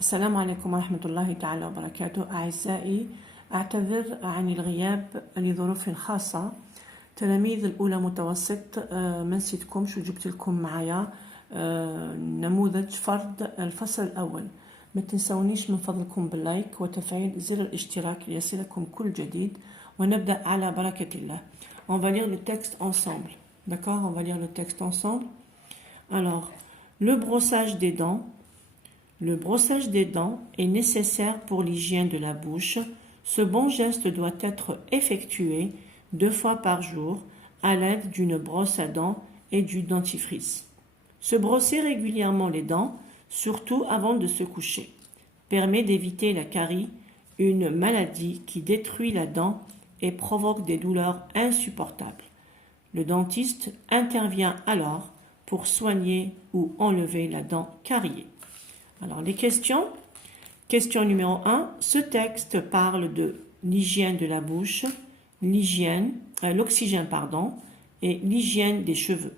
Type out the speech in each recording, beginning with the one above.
السلام عليكم ورحمة الله تعالى وبركاته. أعزائي، أعتذر عن الغياب لظروف خاصة. تلاميذ الأولى متوسط، ما نسيتكمش وجبت لكم معايا نموذج فرض الفصل الأول. ما تنسونيش من فضلكم باللايك وتفعيل زر الاشتراك ليصلكم كل جديد. ونبدأ على بركة الله. On va lire le texte ensemble. D'accord? On va lire le texte ensemble. Alors, le brossage des dents. Le brossage des dents est nécessaire pour l'hygiène de la bouche. Ce bon geste doit être effectué 2 fois par jour à l'aide d'une brosse à dents et du dentifrice. Se brosser régulièrement les dents, surtout avant de se coucher, permet d'éviter la carie, une maladie qui détruit la dent et provoque des douleurs insupportables. Le dentiste intervient alors pour soigner ou enlever la dent cariée. Alors, les questions. Question numéro 1. Ce texte parle de l'hygiène de la bouche, l'oxygène, et l'hygiène des cheveux.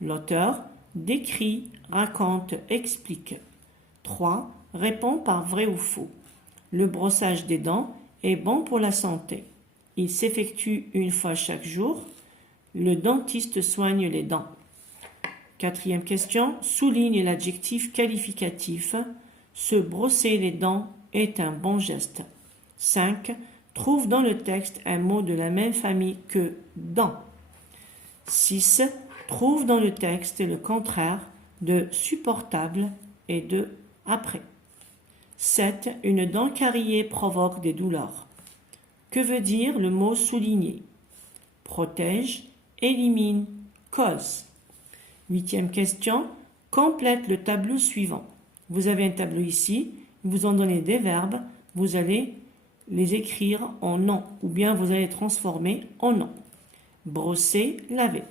L'auteur décrit, raconte, explique. 3. Répond par vrai ou faux. Le brossage des dents est bon pour la santé. Il s'effectue 1 fois chaque jour. Le dentiste soigne les dents. 4e question, souligne l'adjectif qualificatif. Se brosser les dents est un bon geste. 5. Trouve dans le texte un mot de la même famille que dents. 6. Trouve dans le texte le contraire de supportable et de après. 7. Une dent cariée provoque des douleurs. Que veut dire le mot souligner? Protège, élimine, cause. 8e question, complète le tableau suivant. Vous avez un tableau ici, vous en donnez des verbes, vous allez les écrire en nom, ou bien vous allez les transformer en nom. Brosser, laver.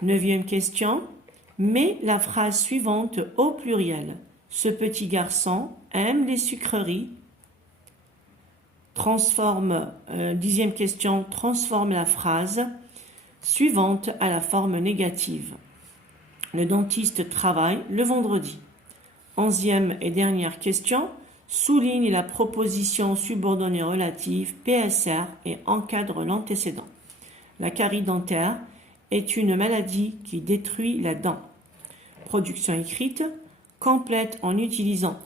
9e question, mets la phrase suivante au pluriel. Ce petit garçon aime les sucreries. 10e question, transforme la phrase suivante à la forme négative. Le dentiste travaille le vendredi. 11e et dernière question. Souligne la proposition subordonnée relative PSR et encadre l'antécédent. La carie dentaire est une maladie qui détruit la dent. Production écrite. Complète en utilisant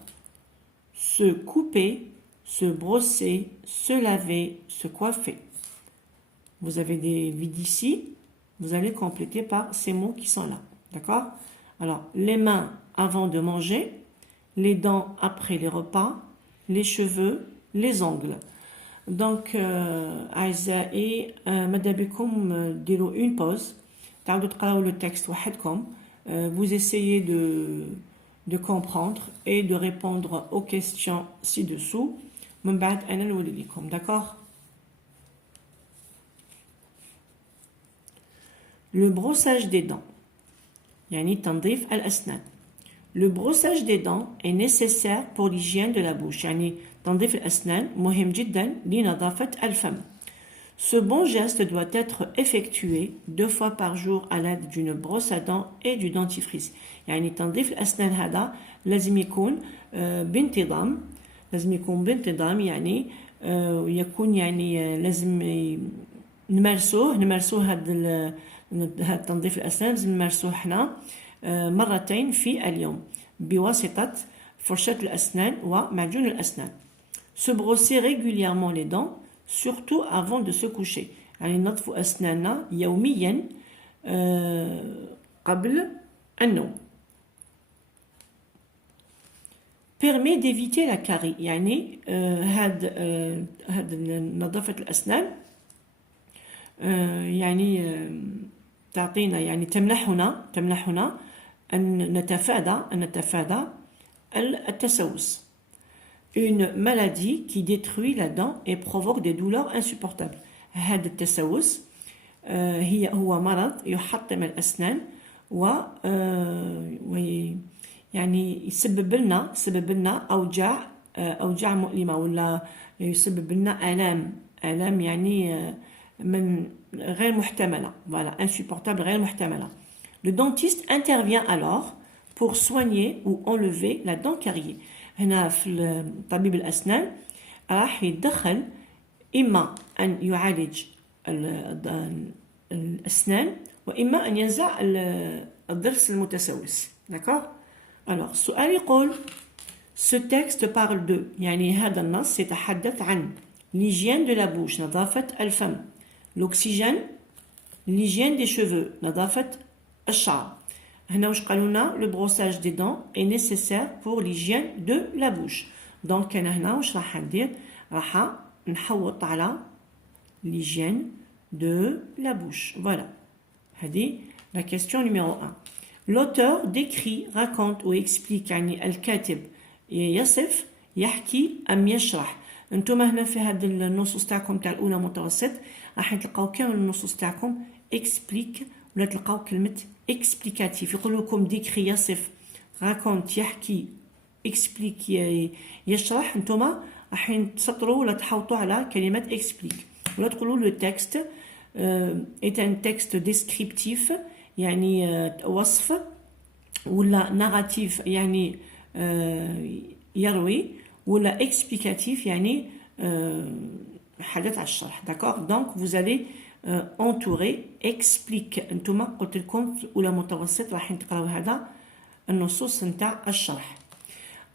se couper, se brosser, se laver, se coiffer. Vous avez des vides ici. Vous allez compléter par ces mots qui sont là. D'accord? Alors, les mains avant de manger, les dents après les repas, les cheveux, les ongles. Donc, أعزائي ماذا بكم ديروا une pause. تعالوا تقراوا le texte وحدكم. Vous essayez de comprendre et de répondre aux questions ci-dessous. من بعد أنا نولي لكم. D'accord? Le brossage des dents. يعني تنظيف الأسنان. Le brossage des dents est nécessaire pour l'hygiène de la bouche. يعني تنظيف الأسنان مهم جدا لنظافة الفم. Ce bon geste doit être effectué 2 fois par jour à l'aide d'une brosse à dents et du dentifrice. يعني تنظيف الأسنان هذا لازم يكون بانتظام. لازم يكون بانتظام يعني يكون يعني لازم نمارسوه هذا تنظيف الأسنان لازم نمارسوه احنا مرتين في اليوم بواسطة فرشاة الأسنان ومعجون الأسنان. Se brosser régulièrement les dents, surtout avant de se coucher. يعني ننظف أسناننا يوميا قبل النوم. Permet d'éviter la carie. يعني هاد نظافة الأسنان يعني تعطينا يعني تمنحنا أن نتفادى التسوس. Une maladie qui détruit la dent et provoque des douleurs insupportables. هذا التسوس هو مرض يحطم الأسنان يعني يسبب لنا أوجاع مؤلمة ولا يسبب لنا آلام يعني من غير محتملة. Voilà, insupportable, غير محتملة. Le dentiste intervient alors pour soigner ou enlever la dent cariée. هنا في طبيب الأسنان راح يتدخل إما أن يعالج الأسنان وإما أن ينزع الضرس المتسوس. D'accord? Alors السؤال يقول ce texte parle de يعني هذا النص يتحدث عن l'hygiène de la bouche نظافة الفم, l'oxygène, l'hygiène des cheveux نظافة الشعر. هنا واش قالوا لنا le brossage des dents est nécessaire pour l'hygiène de la bouche. donc أنا هنا واش راح ندير, راح نحوط على l'hygiène de la bouche. Voilà. هذه la question numéro 1. L'auteur décrit, raconte ou explique يعني الكاتب يصف, يحكي أم يشرح. انتم هنا في هذا النصوص تاعكم تاع الأولى متوسط راح تلقاو كامل النصوص تاعكم explique ولا تلقاو كلمة explicatif. يقول لكم décrit يصف, raconte يحكي, explique يشرح. انتم راح تسطروا ولا تحوطوا على كلمة explique. ولا تقولوا le texte est un texte descriptif يعني وصف, ولا narratif يعني يروي, ولا explicatif يعني حدث على الشرح. d'accord. donc vous allez entourer explique. انتم قلت لكم في اولى متوسط راح تقراو هذا النصوص نتاع الشرح.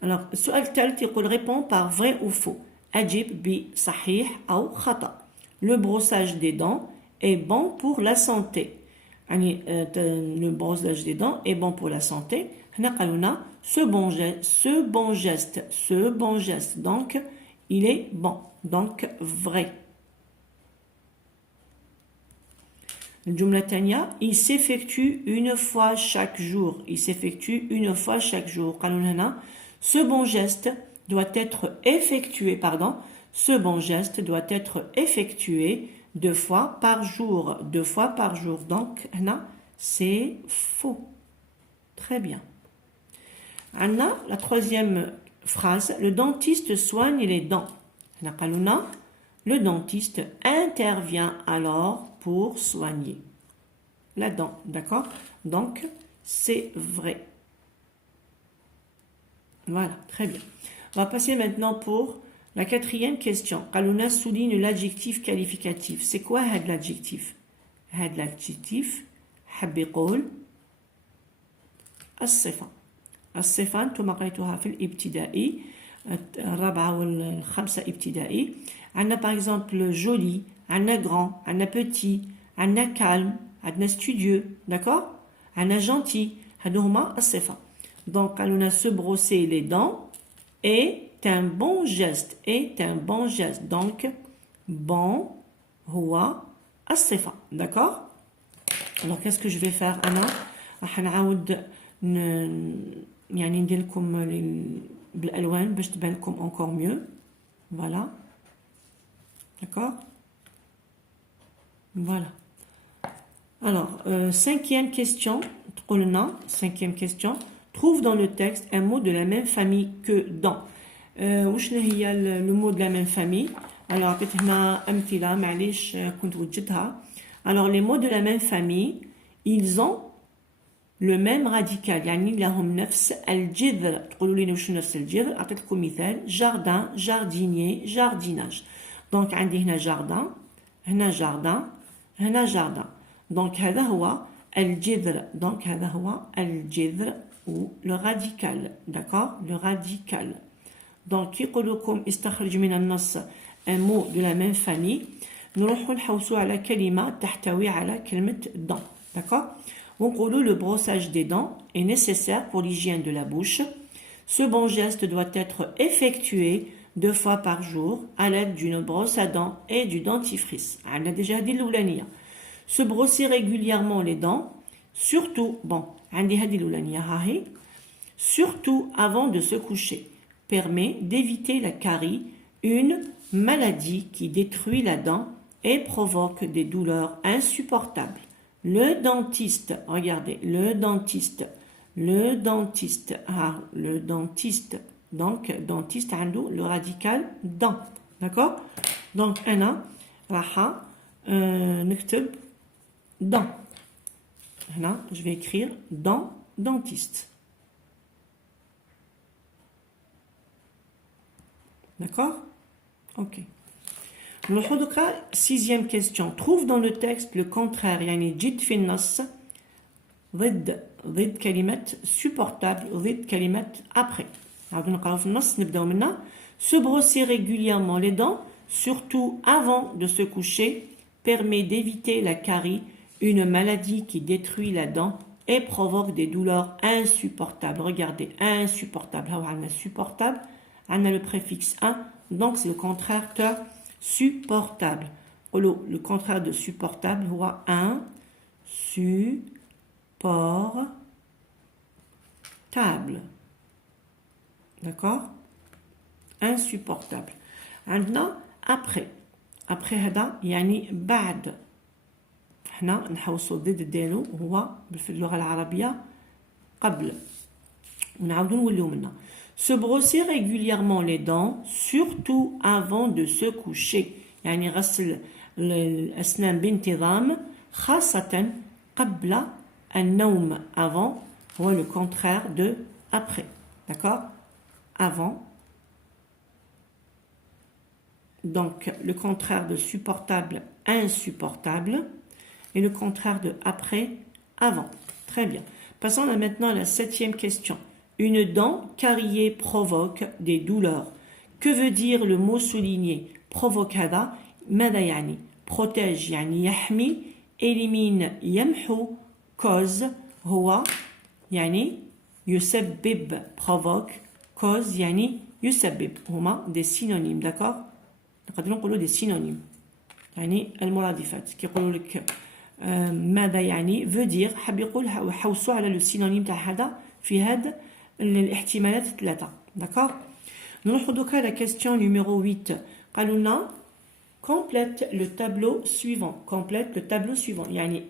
alors السؤال الثالث يقول répond par vrai ou faux. أجب بصحيح أو خطأ. le brossage des dents est bon pour la santé. يعني le brossage des dents est bon pour la santé. هنا قالوا لنا ce bon geste donc il est bon, donc vrai. الجملة الثانية il s'effectue une fois chaque jour. il s'effectue une fois chaque jour. قالوا لنا هنا ce bon geste doit être effectué, pardon, ce bon geste doit être effectué 2 fois par jour. 2 fois par jour. Donc, là, c'est faux. Très bien. Anna, la troisième phrase, le dentiste soigne les dents. Le dentiste intervient alors pour soigner la dent. D'accord? Donc, c'est vrai. Voilà, très bien. On va passer maintenant pour la quatrième question. Kaluna souligne l'adjectif qualificatif. C'est quoi l'adjectif? L'adjectif حب يقول الصفة. الصفة انتم قريتوها في الابتدائي الرابعة والخمسة ابتدائي. عندنا par exemple joli, عندنا grand, عندنا petit, عندنا calme, عندنا studieux, d'accord? عندنا gentil. هادو هما الصفة. Donc قالونا se brosser les dents est un bon geste. est un bon geste. donc bon هو الصفة. d'accord? alors qu'est-ce que je vais faire أنا راح نعاود يعني ندير لكم بالألوان باش تبان لكم encore mieux. voilà. d'accord? voilà. alors cinquième question تقول لنا cinquième question trouve dans le texte un mot de la même famille que dans. وشنو هي le mot de la même famille. alors عطيت هنا أمثلة معليش كنت وجدتها. alors les mots de la même famille ils ont le même radical يعني لهم نفس الجذر. تقولوا لي وشنو نفس الجذر. أعطيت لكم مثال jardin, jardinier, jardinage. donc عندي هنا jardin, هنا jardin, هنا jardin. donc هذا هو الجذر. donc هذا هو الجذر ou le radical. d'accord? le radical. donc يقول لكم استخرج من النص un mot de la même famille. نروحوا نحوسوا على كلمة تحتوي على كلمة dents. d'accord? ونقولوا le brossage des dents est nécessaire pour l'hygiène de la bouche. Ce bon geste doit être effectué 2 fois par jour à l'aide d'une brosse à dents et du dentifrice. On a déjà dit l'oulania. Se brosser régulièrement les dents, surtout, bon, surtout avant de se coucher, permet d'éviter la carie, une maladie qui détruit la dent et provoque des douleurs insupportables. Le dentiste, regardez, le dentiste, donc dentiste عنده le radical dent. d'accord? donc أنا راح نكتب dent. هنا je vais écrire dent, dentiste. D'accord? Ok. Sixième question. Trouve dans le texte le contraire. يعني جد في النص ضد كلمة supportable ضد كلمة après. نعاودو نقراو في النص نبداو منا. Se brosser régulièrement les dents, surtout avant de se coucher, permet d'éviter la carie, une maladie qui détruit la dent et provoque des douleurs insupportables. Regardez, insupportable. On a supportable, on a le préfixe un, donc c'est le contraire de supportable. Le contraire de supportable, c'est insupportable. D'accord? Insupportable. عندنا après هذا يعني بعد. احنا نحوصوا الضد ديالو هو في اللغة العربية قبل. ونعاودو نوليو منها. Se brosser régulièrement les dents, surtout avant de se coucher. يعني غسل الأسنان بانتظام خاصة قبل النوم. Avant هو le contraire de après. D'accord? Avant. Donc, le contraire de supportable, insupportable. Et le contraire de après, avant. Très bien. Passons maintenant à la septième question. Une dent cariée provoque des douleurs. Que veut dire le mot souligné? Provoque هذا ماذا يعني? Protège يعني يحمي. Élimine يمحو. Cause هو يعني يسبب. Provoque. Cause يعني يسبب. هما des synonymes. D'accord? نقدروا نقولوا des synonymes. يعني المرادفات كيقولوا لك ماذا يعني veut dire حاب يقول حوصوا على لو سينونيم تاع هذا في هاد الاحتمالات الثلاثه. داكور. نروحوا دوكا لا كيستيون نيميرو 8. قالوا لنا complète le tableau suivant. complète le tableau suivant يعني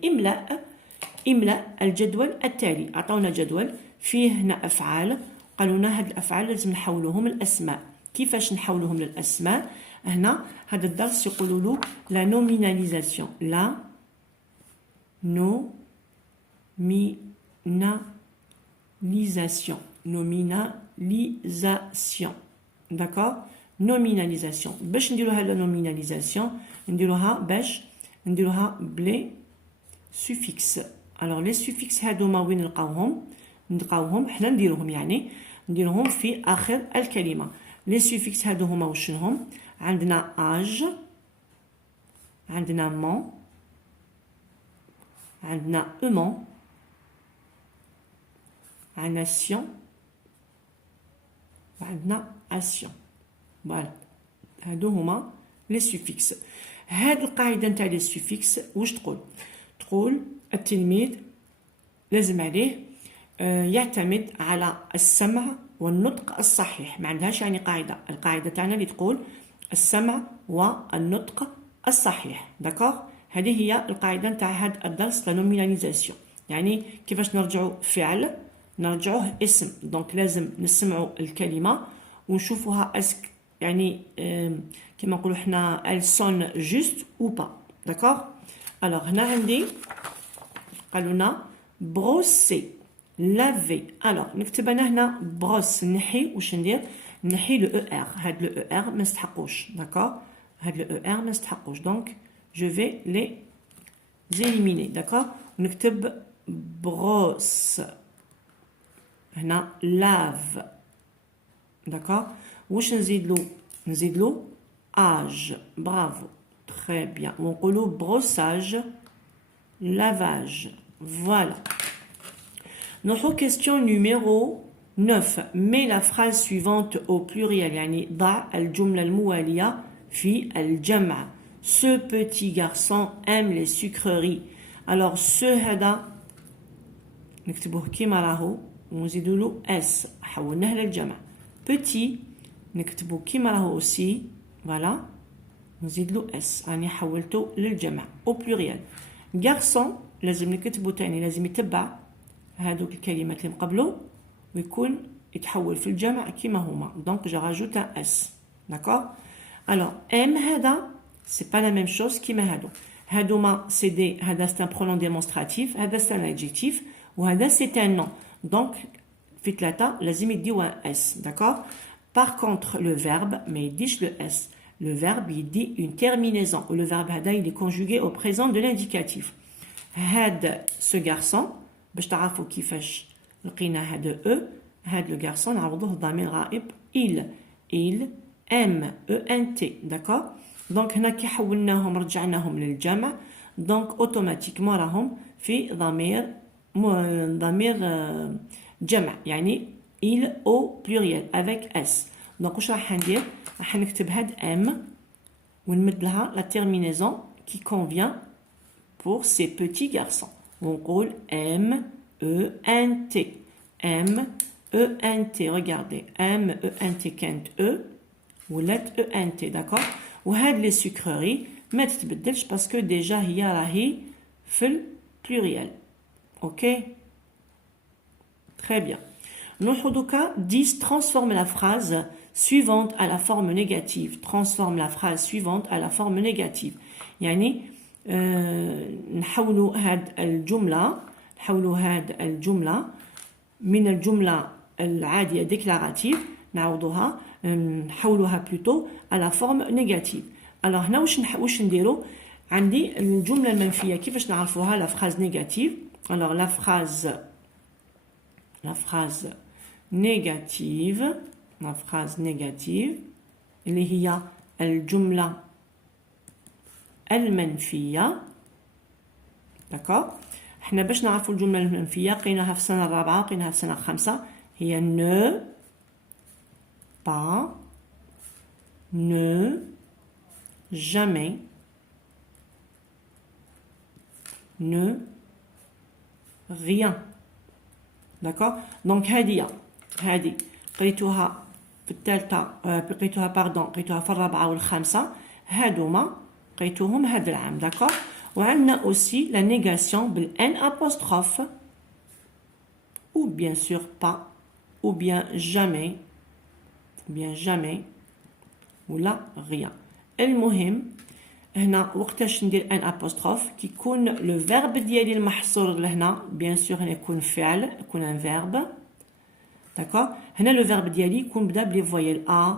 املأ الجدول التالي. عطاونا جدول فيه هنا افعال. قالوا لنا هاد الافعال لازم نحولوهم لاسماء. كيفاش نحولوهم للاسماء؟ هنا هذا الدرس يقولوا له لا نوميناليزاسيون. لا nominalisation. D'accord? Nominalisation. باش نديروها لا nominalisation نديروها باش نديروها بلي suffix. alors les suffix هادوما وين نلقاوهم حنا نديروهم يعني نديروهم في اخر الكلمه. les suffix هادو هما وشنهم؟ عندنا âge عندنا mon عندنا aimant عندنا sien وعندنا action. فوالا هادو هما لي سوفيكس. هاد القاعده نتاع لي سوفيكس واش تقول التلميذ لازم عليه يعتمد على السمع والنطق الصحيح. ما عندهاش يعني قاعده. القاعده تاعنا اللي تقول السمع والنطق الصحيح. داكوغ. هذه هي القاعده نتاع هذا الدرس لا نوميناليزاسيون. يعني كيفاش نرجعوا فعل نرجعوه اسم. دونك لازم نسمعوا الكلمه ونشوفوها اسك يعني كما نقولوا حنا elle sonne juste ou pas. داكوغ. alors هنا عندي قالوا لنا brosser laver. alors نكتب انا هنا بروس نحي واش ندير؟ نحي لو او ار. هاد لو او ار ما نستحقوش. داكوغ. هاد لو او ار ما نستحقوش. دونك je vais les éliminer. داكوغ. نكتب بروس هنا lave. داكوغ. واش نزيد له âge. برافو. très bien. ونقولوا brossage lavage. voilà. نروحو question numéro 9. mets la phrase suivante au pluriel. يعني ضع الجملة الموالية في الجمع. Ce petit garçon aime les sucreries. alors ce هذا نكتبوه كيما راهو ونزيدو له اس. حولناه للجمع. petit نكتبو كيما راهو aussi. voilà. نزيد له اس. راني حولته للجمع au pluriel. garçon لازم نكتبو تاني لازم يتبع هادوك الكلمات اللي مقبلو ويكون يتحول في الجمع كيما هما. دونك جو راجوت ان اس. داكوغ. alors ام هذا سي با لا ميم شوز كيما هادوما سي دي. هذا سي ان برونون ديمونستراتيف. هذا سي ان ادجيكتيف وهذا سي ان نون. دونك في ثلاثه لازم يديو ان اس. داكوغ. Par contre, le verbe, mais il dit le S. Le verbe, il dit une terminaison. Ou le verbe hada, il est conjugué au présent de l'indicatif. Had, ce garçon, باش تعرفوا كيفاش لقينا هذا هاد le garçon نعوضوه ضمير غائب il aime ENT, d'accord. donc هنا كي حولناهم رجعناهم للجمع donc automatiquement راهم في ضمير جمع يعني il au pluriel avec S. donc واش راح ندير؟ راح نكتب هاد M ونمد لها la terminaison qui convient pour ces petits garçons. On coule M-E-N-T. M-E-N-T. Regardez. M-E-N-T كانت E ولات E-N-T. D'accord. وهاد les sucreries ما تتبدلش parce que déjà هي راهي في البلوريال. Ok. Très bien. نروحو دوكا 10 transforme la phrase suivante à la forme négative. Transforme la phrase suivante à la forme négative. يعني نحولوا هاد الجملة من الجملة العادية déclarative نعوضوها نحولوها plutôt à la forme négative. alors هنا واش نديرو؟ عندي الجملة المنفية كيفاش نعرفوها la phrase négative. alors la phrase négative اللي هي الجملة المنفية. d'accord. احنا باش نعرفوا الجملة المنفية قيناها في السنة الرابعة وقيناها في السنة الخامسة. هي ne pas ne jamais ne rien. d'accord. donc هذه قريتوها في الثالثة قريتوها في الرابعة والخامسة. هادوما قريتوهم هذا العام. d'accord. وعندنا aussi la négation بال N apostrophe ou bien sûr pas ou bien jamais ولا rien. المهم هنا وقتاش ندير N apostrophe كي يكون لو فيرب ديالي المحصور لهنا bien sûr هنا يكون فعل يكون un verbe. d'accord. هنا لو فيرب ديالي يكون بدا بلي فويل A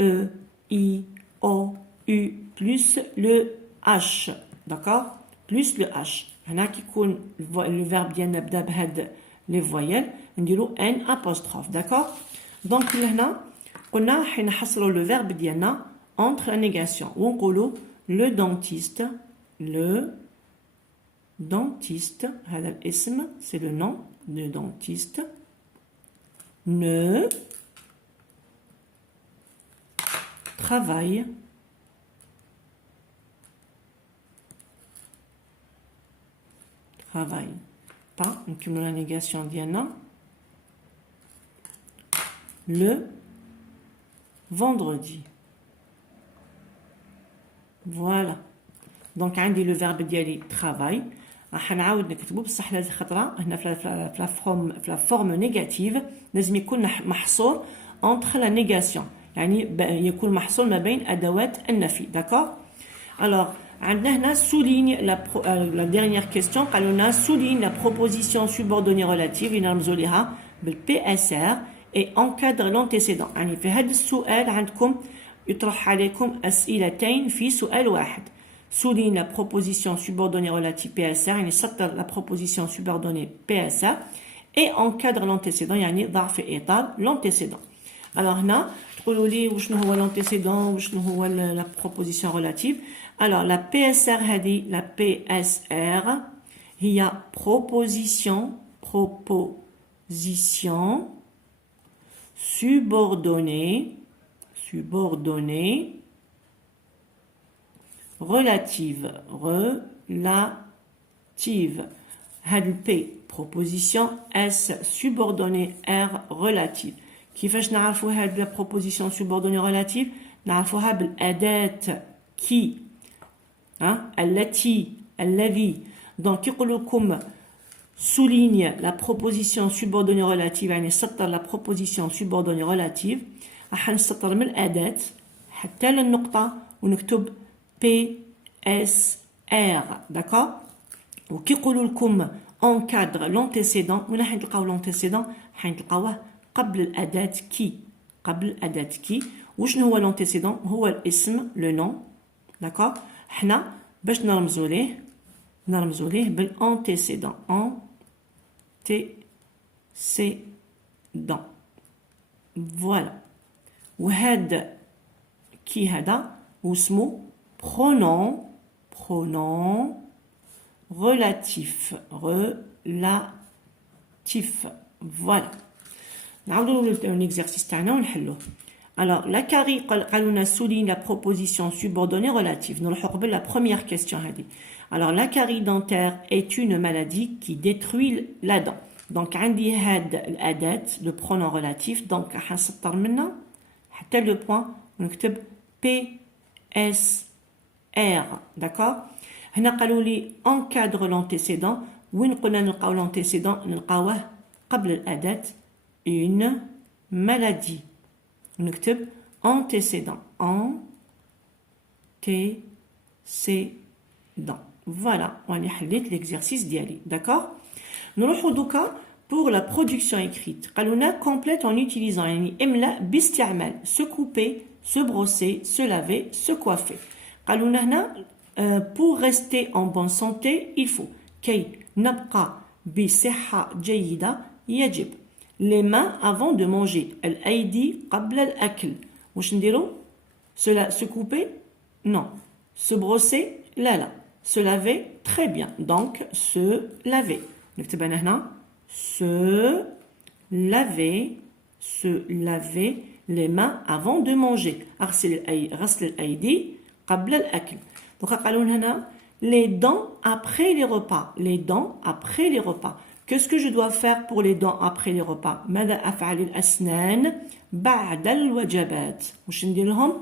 E I O U plus le H. d'accord. plus le H. هنا كي يكون le verbe ديالنا بدا بهاد لي فويل نديرو N apostrophe. d'accord. donc لهنا قلنا حين نحصلوا le verbe ديالنا entre la négation ونقولوا le dentiste هذا الاسم c'est le nom le dentiste ne travaille pas. نكملوا la négation ديالنا le vendredi. voilà. donc عندي لو فيرب ديالي travail راح نعاود نكتبو بصح لازم خطره هنا في لا فورم نيجاتيف لازم يكون محصور entre la négation يعني يكون محصور ما بين ادوات النفي. d'accord. alors عندنا هنا souligne la dernière question قالوا لنا souligne la proposition subordonnée relative اللي نرمزوا ليها بالPSR et encadre l'antécédent. يعني في هذا السؤال عندكم يطرح عليكم أسئلتين في سؤال واحد. souligne la proposition subordonnée relative PSR يعني سطر la proposition subordonnée PSR et encadre l'antécédent يعني ضع في إطار l'antécédent. alors هنا تقولوا لي وشنو هو l'antécédent وشنو هو la proposition relative. alors la PSR هذه la PSR هي proposition subordonnée relative هاد P proposition S subordonnée R relative. كيفاش نعرفوا هاد la proposition subordonnée relative؟ نعرفوها بالأداة كي التي الذي. donc يقول لكم souligne la proposition subordonnée relative يعني سطر la proposition subordonnée relative راح نسطر من الأداة حتى للنقطة ونكتب PSR. d'accord. وكي يقولوا لكم encadre l'antécédent وين راح نلقاو l'antécédent؟ راح نلقاوه قبل الأداة كي. قبل أداة كي. وشنو هو l'antécédent؟ هو الاسم le nom. d'accord. حنا باش نرمزو ليه بالantécédent. antécédent. voilà. وهذا كي هذا واسمو pronom relatif. voilà. نعاودو l'exercice تاعنا ونحلوه. alors la Cari قالونا souligne la proposition subordonnée relative. نروحو قبل la première question هذه. alors la carie dentaire est une maladie qui détruit la dent. donc عندي هاد الأداة le pronom relatif. donc راح نسطر منها حتى le point ونكتب PSR. d'accord. هنا قالوا لي encadre l'antécédent. وين قلنا نلقاو l'antécédent؟ نلقاوه قبل الأداة une maladie. ونكتب antécédent. voilà. واني حليت l'exercice ديالي. d'accord. نروحو دوكا pour la production écrite. قالونا complète en utilisant يعني املا باستعمال se couper, se brosser, se laver, se coiffer. قالونا هنا pour rester en bonne santé il faut كي نبقى بصحة جيدة يجب les mains avant de manger. الأيدي قبل الأكل. واش نديرو؟ se couper? non. se brosser? لا. se laver? très bien. donc se laver. نكتب أنا هنا se laver les mains avant de manger. غسل الأيدي قبل الأكل. donc قالوا هنا les dents après les repas. les dents après les repas. qu'est-ce que je dois faire pour les dents après les repas؟ ماذا أفعل الأسنان بعد الوجبات؟ واش ندير لهم؟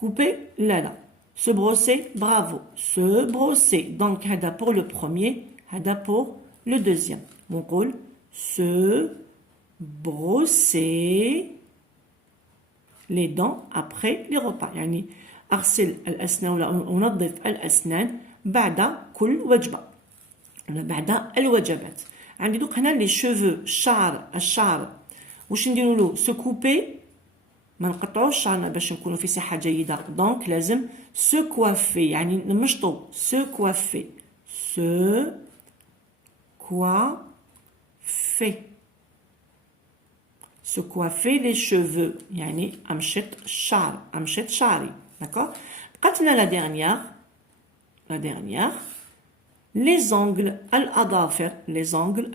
couper؟ لا. se brosser؟ bravo. se brosser. donc هذا pour le premier, هذا pour le deuxième. ونقول se brosser les dents après les repas. يعني أغسل الأسنان ولا أنظف الأسنان بعد كل وجبة ولا بعد الوجبات. عندي دوك هنا لي شوفو الشعر واش نديرو له؟ سو كوبي. ما نقطعوش شعرنا باش نكونوا في صحة جيدة. دونك لازم سو كوافي يعني نمشطو. سو كوافي. سو كوافي. se coiffer les cheveux يعني أمشط الشعر أمشط شعري. d'accord. بقاتنا la dernière les ongles الأظافر. les ongles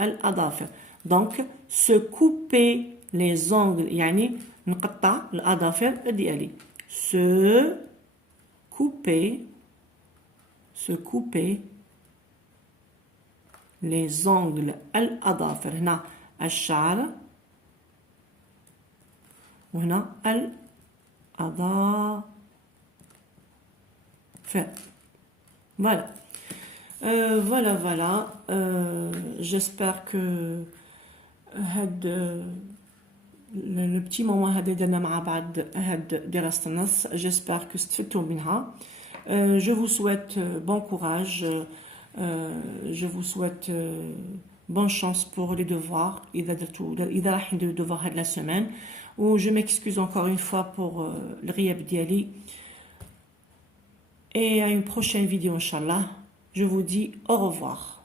الأظافر. donc se couper les ongles يعني نقطع الأظافر ديالي. se couper les ongles الأظافر. هنا الشعر وهنا الأظافر. voilà. voilà. j'espère que le petit moment هذا درنا مع بعض هاد دراسة النص. j'espère que استفدتوا منها. je vous souhaite bon courage. je vous souhaite bonne chance pour les devoirs. إذا راح نديرو devoir هاد la semaine. و je m'excuse encore une fois pour le غياب ديالي. Et à une prochaine vidéo, Inch'Allah. Je vous dis au revoir.